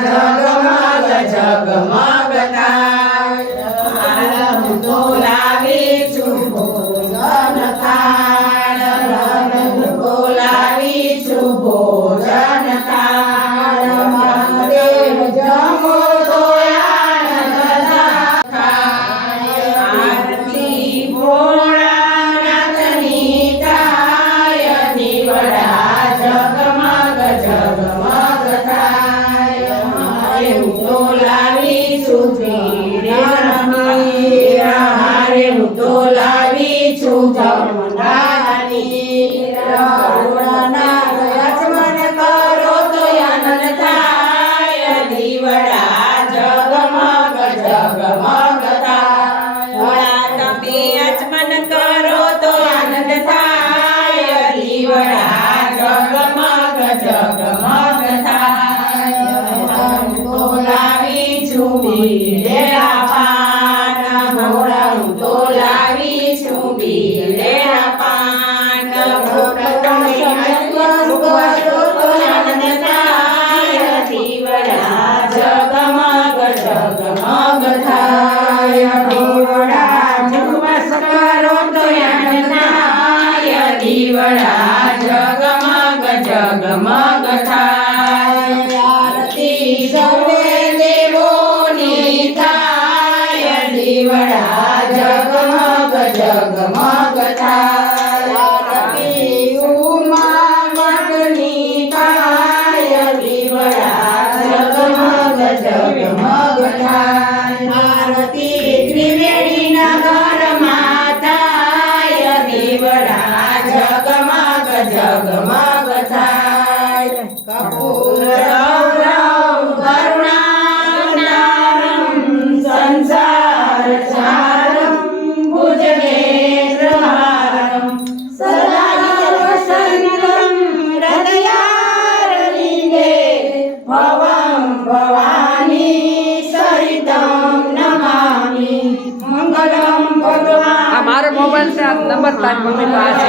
જગમગ જગમગ થાય હું તો છું ધીરે રમી હારે હું તો લાવી છું જમનાની કરુણાના રચમન કરો તો આનંદ થાય દીવડા જગમગ જગમગ થાય તમે અચમન કરો તો આનંદ થાય દીવડા જગમગ જગમગ to me. Yeah. જગમગ થાય કપૂર રૌરવ કરુણાવતારમ સંસાર સારમ ભુજગેન્દ્રહારમ સદા વસંતમ હૃદયારવિંદે ભવં ભવાની સરિતમ નમામિ મંગલમ ભગવાન મારો મોબાઈલ છે નંબર તારી મમ્મી પાસે